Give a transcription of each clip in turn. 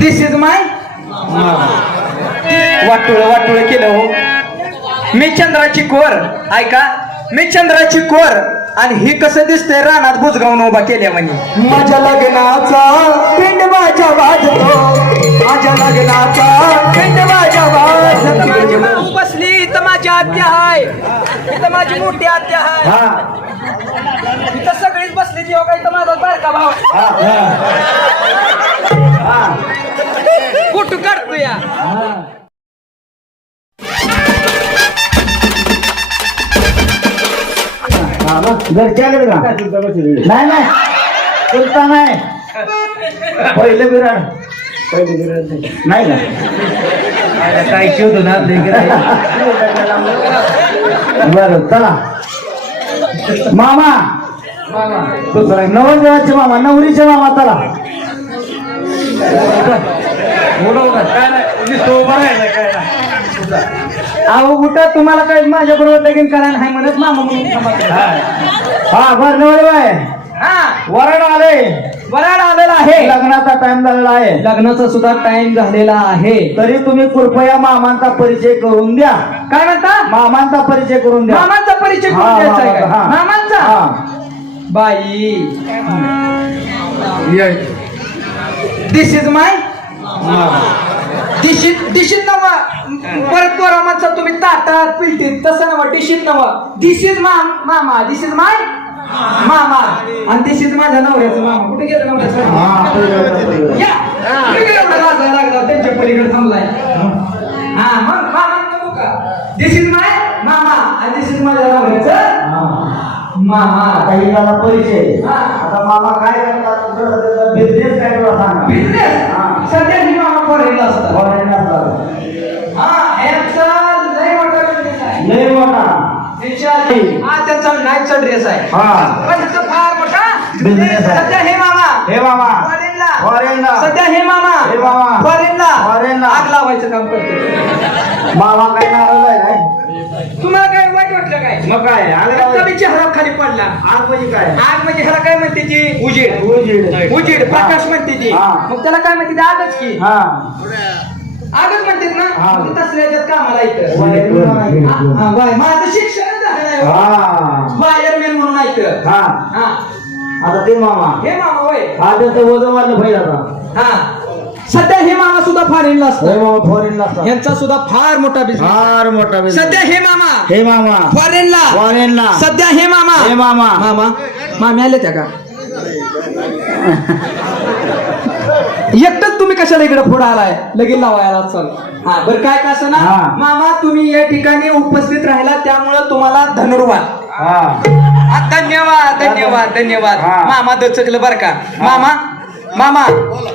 दिस is माय वाटोळ वाटोळ केलं हो. मी चंद्राची कोर ऐका. मी चंद्राची कोर आणि ही कसं दिसतंय? रानात बुजगावून उभा केल्या म्हणे. माझ्या लग्नाचा पिंड माझ्या वाजतो. माझ्या लग्नाचा पिंड माझ्या माझी वाजतो माऊ बसली इथं माझी आत्या आहे इथं माझी मोठी आत्या आहे हा. इथं सगळीच बसली ती हो का इथं माझा बारका भाऊ. हा कुठं काढतो या? घरच्याकडे का. नाही नाही. चुलता नाही. पहिलं विराड पहिले विराड नाही. का? काय शोधून बरं चला. मामा नवरदेवाचे मामा नवरीचे मामा चला. अहो कुठं तुम्हाला काय माझ्या बरोबर लगीन करायला नाही म्हणत? मामा म्हणून. हा बर नवरदेव आहे हा. वरण आले. वराड आलेला आहे. लग्नाचा टाइम झालेला आहे. लग्नाचा सुद्धा टाइम झालेला आहे. तरी तुम्ही कृपया मामांचा परिचय करून द्या. काय म्हणता? मामांचा परिचय करून द्या. मामांचा परिचय करून द्यायचा आहे मामांचा. बाई. दिस इज माय दिशीत दिशीत नवा. परत पोरामाचा तुम्ही ताटात पिलटीत तसं नवा. दिशीत नवा. दिस इज मा मामा. दिस इज माय मामा. आणि दिस इज माझ्या नवऱ्याचं मामा. कुठे गेलं नवऱ्याचं. या. लागला. त्यांच्या पलीकडे थांबलाय. हा. मग मामा नको का? दिस इज माय मामा. आणि दिस इज माझ्या नवऱ्याचं. मामा ही झाला परिचय. हा. आता मामा काय करतात? बिझनेस काय तुला सांगा. बिझनेस हा. सध्या ही मामा फॉरेनला असतात. हा यांचा लय मोठा बिझनेस आहे. लय मोठा. त्यांच्या- हा. त्यांचा नाईटचा ड्रेस आहे. हा. पण फार मोठा. सध्या हे मामा. हे मामा. फॉरेनला फॉरेनला. सध्या हे मामा. हे मामा. फॉरेनला फॉरेनला. आग लावायचं काम करतो मामा काय नाराज आहे तुम्हाला काय वाईट वाटलं काय? मग काय. बी चेहरा खाली पडला. आग म्हणजे काय? आग म्हणजे ह्याला काय म्हणते ती? उजेड. उजीड. उजेड. प्रकाश म्हणते ती. हा. मग त्याला काय म्हणते ती? आगच की. हा. आगच म्हणतात ना? हा. मग तसल्या याच्यात कामाला येतं. वायरमॅन. हा, हा. माझं शिक्षण झालं नाही हो. हा. वायरमॅन म्हणून ऐकलं. हा. हा. आता ते मामा. हे मामा होय. हा त्याचं वजन वाढलं पाहिजे आता. हा. सध्या हे मामा सुद्धा फॉरेनला हे असतात. मामा फॉरेनला असतात. यांचा सुद्धा फार मोठा बिझनेस फार मोठा business. सध्या हे मामा हे मामा. फॉरेनला फॉरेनला सध्या हे मामा. हे मामा. मामा मामी आले त्या का? एकटच तुम्ही कशाला इकडे पुढे आलाय? लगीन लावायला चल. हा बरं काय का असं ना? हा. मामा तुम्ही या ठिकाणी उपस्थित राहिला त्यामुळं तुम्हाला धनुर्वाद. हा. हा, धन्यवाद धन्यवाद धन्यवाद. हा. मामा दचकलं बर का? मामा मामा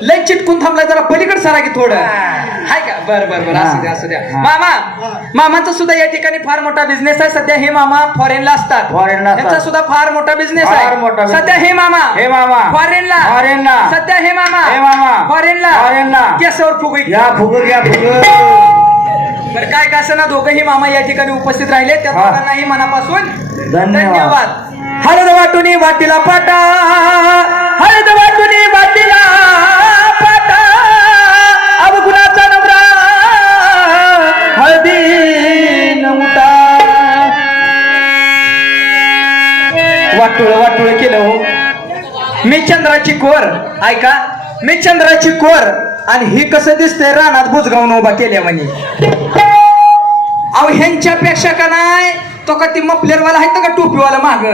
लय चिटकून थांबलाय जरा पलीकडे सारा की थोडं. हाय का? बर बर बर असू द्या असू द्या. मामा मामाचा सुद्धा या ठिकाणी फार मोठा बिझनेस आहे. सध्या हे मामा फॉरेनला असतात. फॉरेनला असतात. यांचा सुद्धा फार मोठा बिझनेस फार आहे business. सध्या हे मामा हे मामा फॉरेनला फॉरेनला सध्या हे मामा हे मामा फॉरेनला फॉरेनला केसावर फुगई या फुग घ्या फुग. बरं काय काय असं ना दोघंही मामा या ठिकाणी उपस्थित राहिले. त्या हा. दोघांनाही मनापासून धन्यवाद. धन्यवाद. हळद वाटुनी वाटीला पाटा. हळद वाटुनी वाटीला पाटा. अवगुणाचा नवरा हळदी नमुटा वाटुळ वाटुळ केलं हो. मी चंद्राची कोर ऐका. मी चंद्राची कोर आणि ही कसं दिसतंय? रानात बुजगावून उभा केल्या म्हणे. अहो ह्यांच्यापेक्षा का नाही? तो का ती मफलेरवाला आहे का टोपीवाला माग?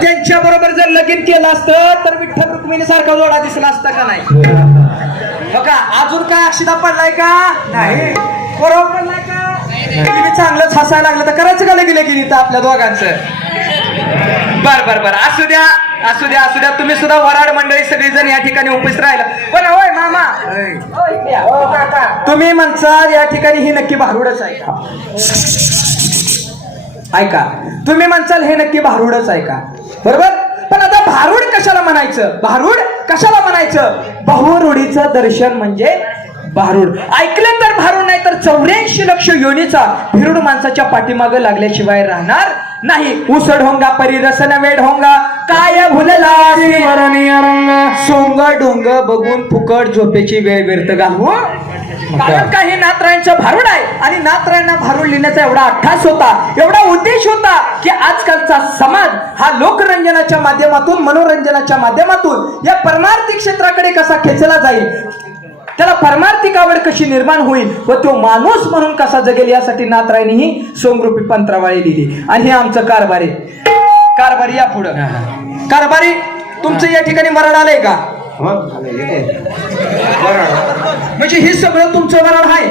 त्यांच्या बरोबर जर लगीन केलं असतं तर विठ्ठल रुक्मिणी सारखा जोडा दिसला असता का नाही? हो का? अजून काय अक्षिता पडलाय का? नाही. बरोबर पडलाय का? तुम्ही चांगलंच हसायला लागलं तर करायचं का लगीन लगीन इथं आपल्या दोघांचं? बर बर बर. असू द्या असू द्या असू द्या. तुम्ही सुद्धा वराड मंडळी सगळीजण या ठिकाणी उपस्थित राहिला. पण होय मामा. हो तुम्ही म्हणसाल या ठिकाणी ही नक्की भारुडच आहे का? ऐका. तुम्ही म्हणसाल हे नक्की भारुडच आहे का? बरोबर? पण आता भारूड कशाला म्हणायचं? भारूड कशाला म्हणायचं? बहुरूढीचं दर्शन म्हणजे भारूड. ऐकलं तर भारूड नाही तर चौऱ्याऐंशी लक्ष योनीचा भिरुड माणसाच्या पाठीमागं लागल्याशिवाय राहणार नाही. उसड होंगा परी रसन वेड होंगा काय भुलला सोंग डोंग बघून फुकट झोपेची वेळ व्यर्थ घालवू कारण काही नातरांचं भारूड आहे आणि नातरांना भारूड लिहिण्याचा एवढा अठ्ठास होता एवढा उद्देश होता की आजकालचा समाज हा लोकरंजनाच्या माध्यमातून मनोरंजनाच्या माध्यमातून या परमार्थी क्षेत्राकडे कसा खेचला जाईल? त्याला परमार्थिक आवड कशी निर्माण होईल व तो माणूस म्हणून कसा जगेल यासाठी नातरायनी ही सोमरूपी पंत्रावळी लिहिली. आणि हे आमचं कारभारी कारभारी या पुढं. कारभारी तुमचं या ठिकाणी मरण आलंय का? म्हणजे हे सगळं तुमचं वराड आहे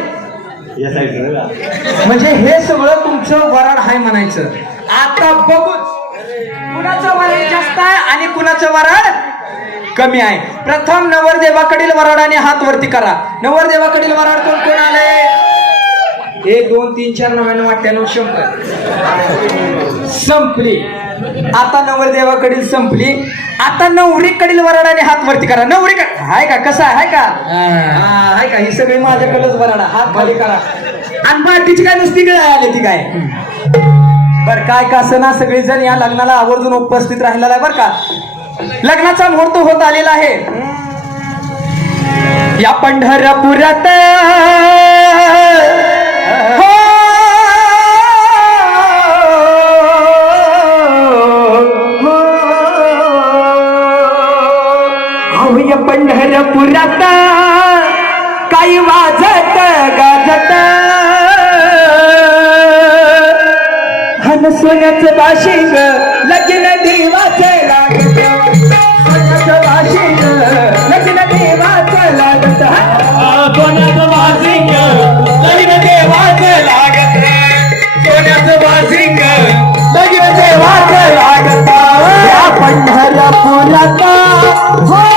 म्हणजे हे सगळं तुमचं वराड आहे म्हणायचं. आता बघू कुणाचं वराड जास्त आहे आणि कुणाचं वराड कमी आहे. प्रथम नवरदेवाकडील वराडाने हात वरती करा. नवरदेवाकडील वराड कोण कोण आले? एक दोन तीन चार नव्याण्णव अठ्ठ्याण्णव शंभर. संपली. आता नवरदेवाकडील संपली. आता नवरीकडील वराडाने हात वरती करा. नवरी हाय का? कसा आहे? हाय का? हा, हाय का? ही सगळी माझ्याकडेच वराडा. हात खाली करा. आणि बाकीची काय नुसती काय आली ती काय? बर काय का असं ना सगळेजण या लग्नाला आवर्जून उपस्थित राहिलेला आहे बर का? लग्नाचा मुहूर्त होत आलेला आहे. या पंढरपुरात. अहो या पंढरपुरात. काही वाजत गाजत. हन सोन्याचं बाशिंग লতা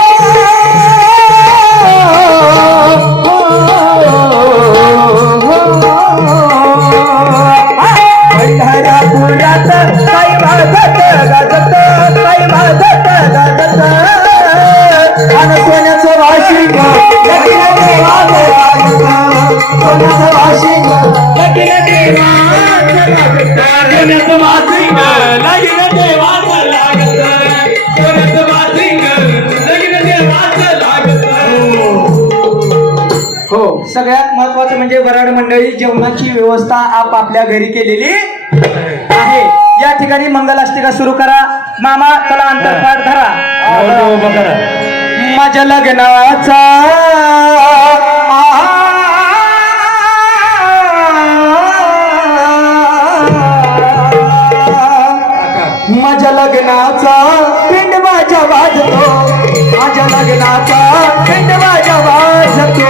जेवणाची व्यवस्था आपापल्या घरी केलेली आहे. या ठिकाणी मंगलाष्टिका सुरू करा. मामा चला अंतरपाठ धरा. माझ्या लग्नाचा माझ्या लग्नाचा पिंड माझ्या वाजतो. माझ्या लग्नाचा पिंड माझ्या वाजतो.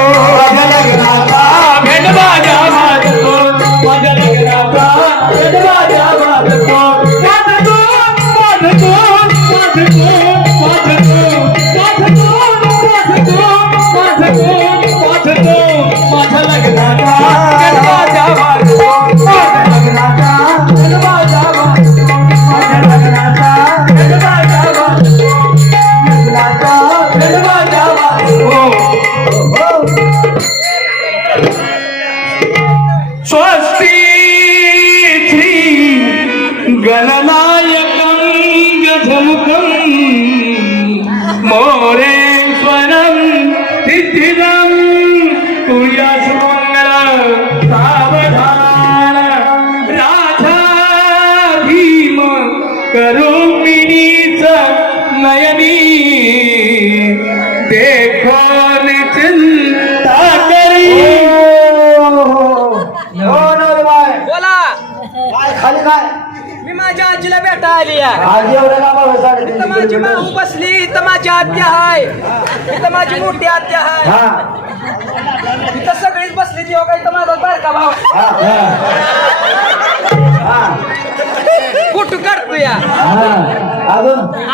आली इथं माझी माऊ बसली इथं माझी आत्या आहे इथं माझी मोठी आत्या आहे हा. इथं सगळीच बसली ती का इथं माझा बारका भाऊ. हा. हा. कुठं काढतो या. हा.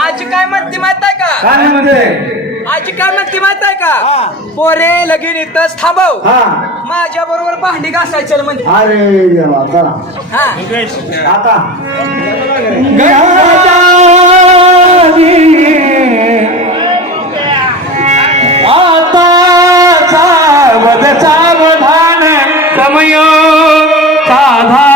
आजी काय म्हणते माहीत आहे का? काय म्हणते? आजी काय म्हणते माहीत आहे का पोरे लगीन इथंच थांबव. हा. माझ्या बरोबर भांडी घासायचं म्हणते अरे देवा चला. हा. आता. आता सावध सावधान समय साधा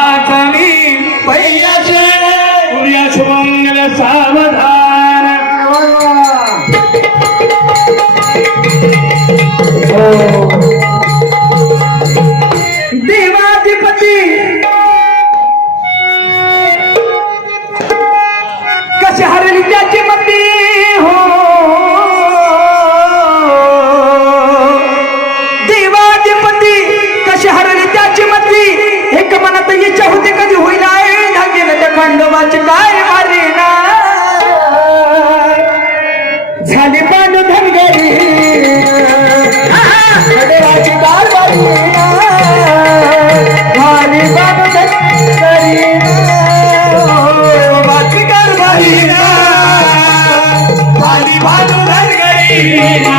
Amém.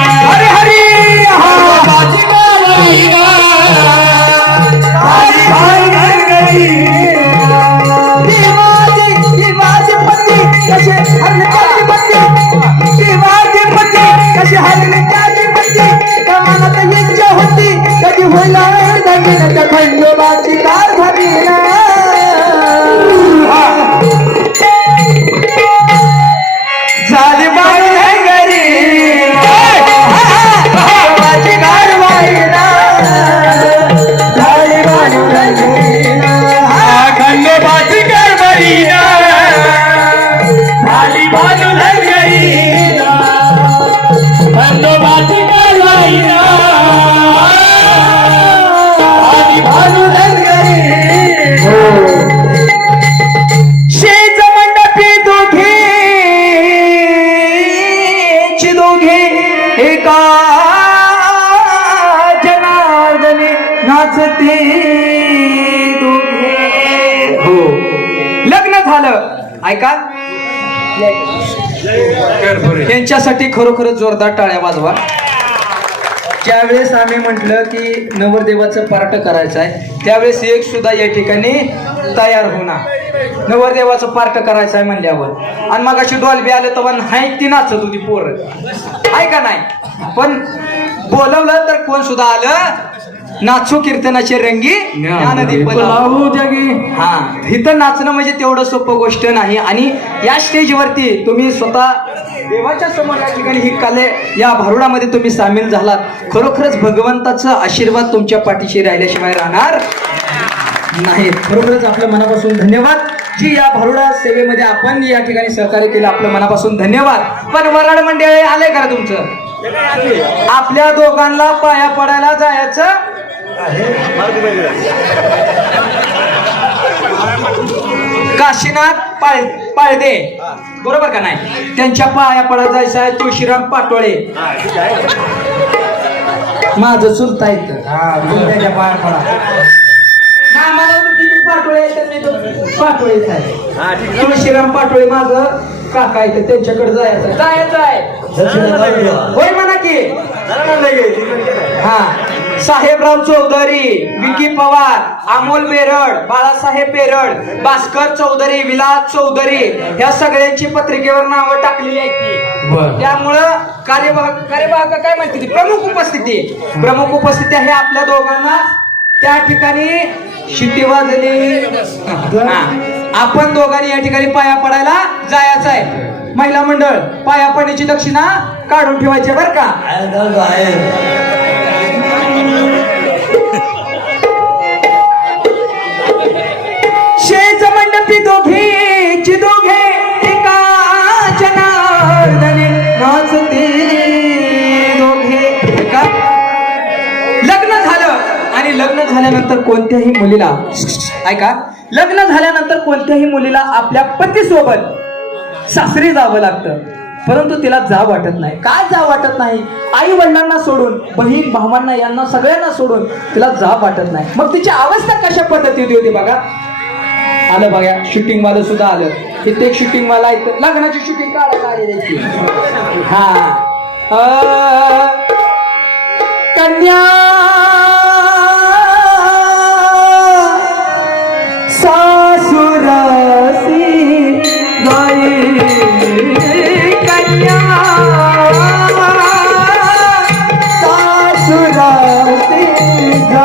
खरोखरच जोरदार टाळ्या वाजवा. ज्यावेळेस आम्ही म्हटलं की नवरदेवाचं पार्ट करायचं आहे त्यावेळेस एक सुद्धा या ठिकाणी तयार होणार नवरदेवाचं पार्ट करायचं आहे म्हणल्यावर. आणि मग अशी डॉल्बी आलं तेव्हा हाय ती नाचत होती पोरं. आहे का नाही? पण बोलवलं तर कोण सुद्धा आलं नाचू कीर्तनाचे रंगी ज्ञानदीप लावू जगी हा इथं नाचणं म्हणजे तेवढं सोपं गोष्ट नाही. आणि या स्टेजवरती तुम्ही स्वतः देवाच्या समोर या ठिकाणी ही कले या भारुडामध्ये तुम्ही सामील झालात. खरोखरच भगवंताचा आशीर्वाद तुमच्या पाठीशी राहिल्याशिवाय राहणार नाही. खरोखरच आपल्या मनापासून धन्यवाद. जी या भारुडा सेवेमध्ये आपण या ठिकाणी सहकार्य केलं आपल्या मनापासून धन्यवाद. पण वराड मंडळी आले का तुमचं? आपल्या दोघांना पाया पडायला जायचं काशीनाथ पाळ पाळदे बरोबर का नाही? त्यांच्या पाया पडा जायचं आहे तुळशीराम पाटोळे. माझं चुलता येतं त्याच्या पाया पडा. पाटोळे आहे. तुळशीराम पाटोळे माझं काका येतं त्यांच्याकडे जायचं. जायचं आहे. होय म्हणा की. हा. साहेबराव चौधरी विकी पवार अमोल बेरड बाळासाहेब बेरड भास्कर चौधरी विलास चौधरी ह्या सगळ्यांची पत्रिकेवर नावं टाकलेली आहेत ती. त्यामुळं कार्यवाहक कार्यवाहक काय म्हणते ती? प्रमुख उपस्थिती. प्रमुख उपस्थिती आहे आपल्या दोघांना. त्या ठिकाणी शिट्टी वाजली. आपण दोघांनी या ठिकाणी पाया पडायला जायचं आहे. महिला मंडळ पाया पडण्याची दक्षिणा काढून ठेवायची बर का? शेज मंडपी दोघे ची दोघे एका जनार्दने नाचते दोघे एका. लग्न झालं आणि लग्न झाल्यानंतर कोणत्याही मुलीला ऐका लग्न झाल्यानंतर कोणत्याही मुलीला आपल्या पतीसोबत सासरी जावं लागतं. परंतु तिला जा वाटत नाही. काय जा वाटत नाही? आई वडिलांना सोडून बहीण भावांना यांना सगळ्यांना सोडून तिला जा वाटत नाही. मग तिची अवस्था कशा पद्धतीची होती बघा? आलं बघा शूटिंग वालं सुद्धा आलं. कित्येक शूटिंग वाला इथं लग्नाची शूटिंग काढायला हा. कन्या!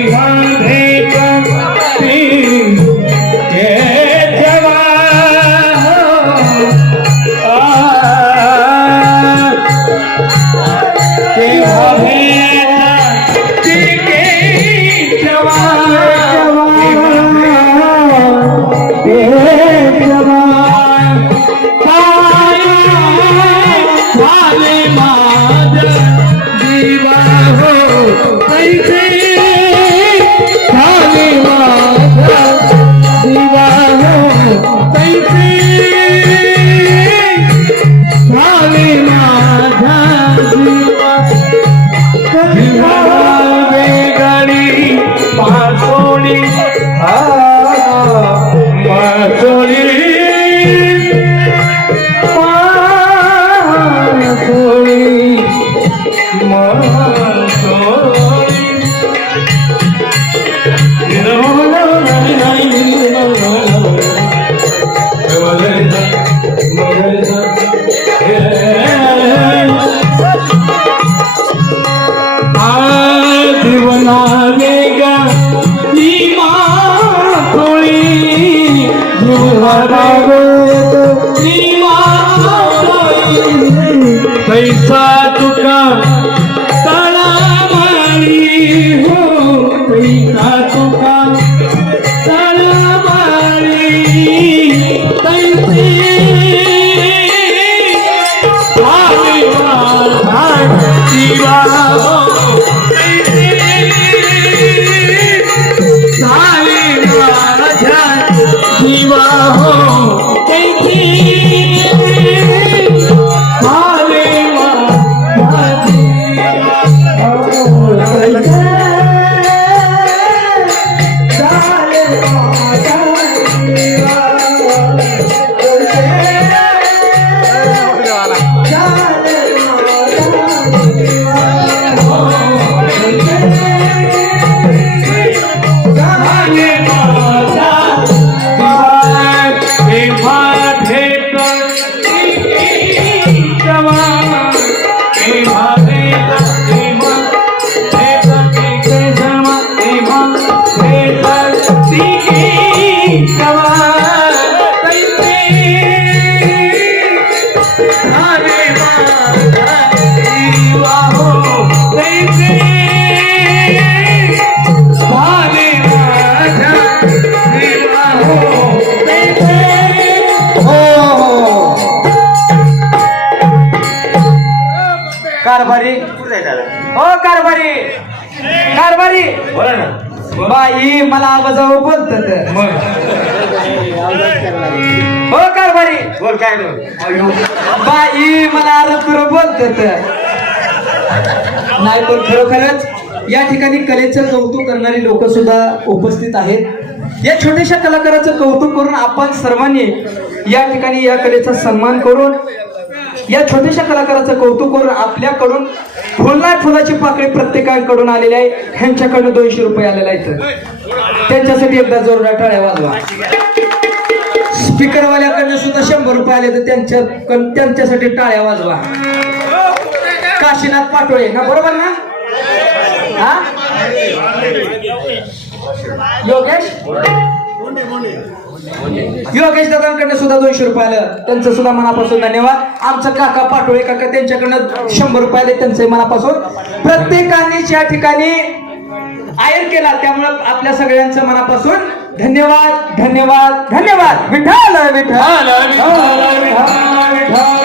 one. ना. बाई मला आवाजावर बोलतात. हो कारभारी. बोल काय बाई मला आरोग्य बोलतात. नाही पण खरोखरच या ठिकाणी कलेचं कौतुक करणारी लोक सुद्धा उपस्थित आहेत. या छोट्याशा कलाकाराचं कौतुक करून आपण सर्वांनी या ठिकाणी या कलेचा सन्मान करून या छोट्याशा कलाकाराचं कौतुक करून आपल्याकडून फुलना फुलाची पाकळी प्रत्येकाकडून आलेली आहे. ह्यांच्याकडून दोनशे रुपये आलेले आहेत. त्यांच्यासाठी एकदा जोरदार टाळ्या वाजवा. स्पीकरवाल्याकडनं सुद्धा शंभर रुपये आले तर त्यांच्या त्यांच्यासाठी टाळ्या वाजवा. काशीनाथ पाटोळे ना बरोबर ना? हा? योगेश? योगेश दादांकडनं सुद्धा दोनशे रुपये आलं. त्यांचं सुद्धा मनापासून धन्यवाद. आमचं काका पाटोळे काका त्यांच्याकडनं शंभर रुपये आले त्यांचे मनापासून. प्रत्येकाने या ठिकाणी आयर केला त्यामुळं आपल्या सगळ्यांचं मनापासून धन्यवाद धन्यवाद धन्यवाद. विठाल विठाल विठाल, विठाल,